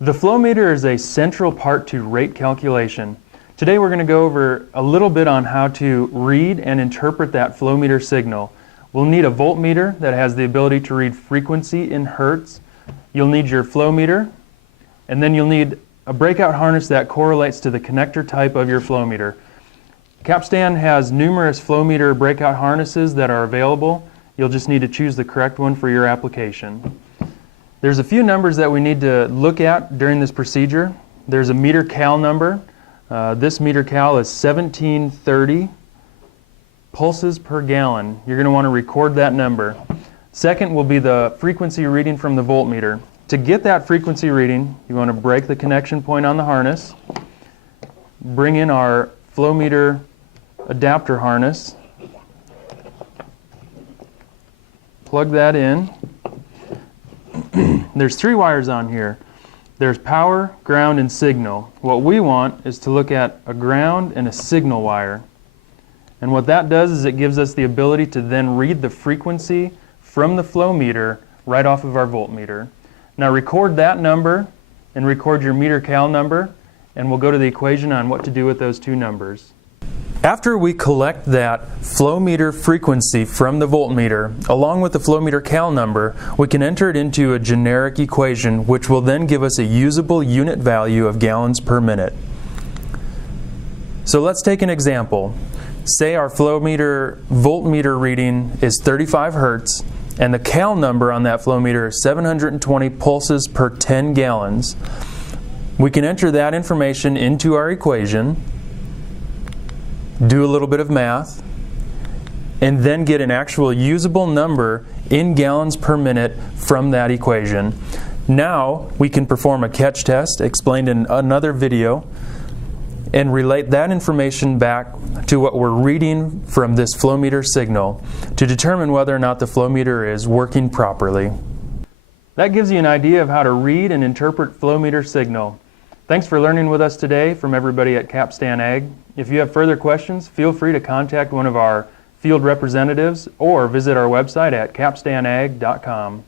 The flow meter is a central part to rate calculation. Today we're going to go over a little bit on how to read and interpret that flow meter signal. We'll need a voltmeter that has the ability to read frequency in hertz. You'll need your flow meter, and then you'll need a breakout harness that correlates to the connector type of your flow meter. Capstan has numerous flow meter breakout harnesses that are available. You'll just need to choose the correct one for your application. There's a few numbers that we need to look at during this procedure. There's a meter cal number. This meter cal is 1730 pulses per gallon. You're going to want to record that number. Second will be the frequency reading from the voltmeter. To get that frequency reading, you want to break the connection point on the harness, bring in our flow meter adapter harness, plug that in. There's 3 wires on here. There's power, ground, and signal. What we want is to look at a ground and a signal wire. And what that does is it gives us the ability to then read the frequency from the flow meter right off of our voltmeter. Now record that number and record your meter cal number, and we'll go to the equation on what to do with those 2 numbers. After we collect that flow meter frequency from the voltmeter, along with the flow meter cal number, we can enter it into a generic equation which will then give us a usable unit value of gallons per minute. So let's take an example. Say our flow meter voltmeter reading is 35 hertz and the cal number on that flow meter is 720 pulses per 10 gallons. We can enter that information into our equation, do a little bit of math, and then get an actual usable number in gallons per minute from that equation. Now we can perform a catch test explained in another video and relate that information back to what we're reading from this flow meter signal to determine whether or not the flow meter is working properly. That gives you an idea of how to read and interpret flow meter signal. Thanks for learning with us today from everybody at CapstanAG. If you have further questions, feel free to contact one of our field representatives or visit our website at CapstanAG.com.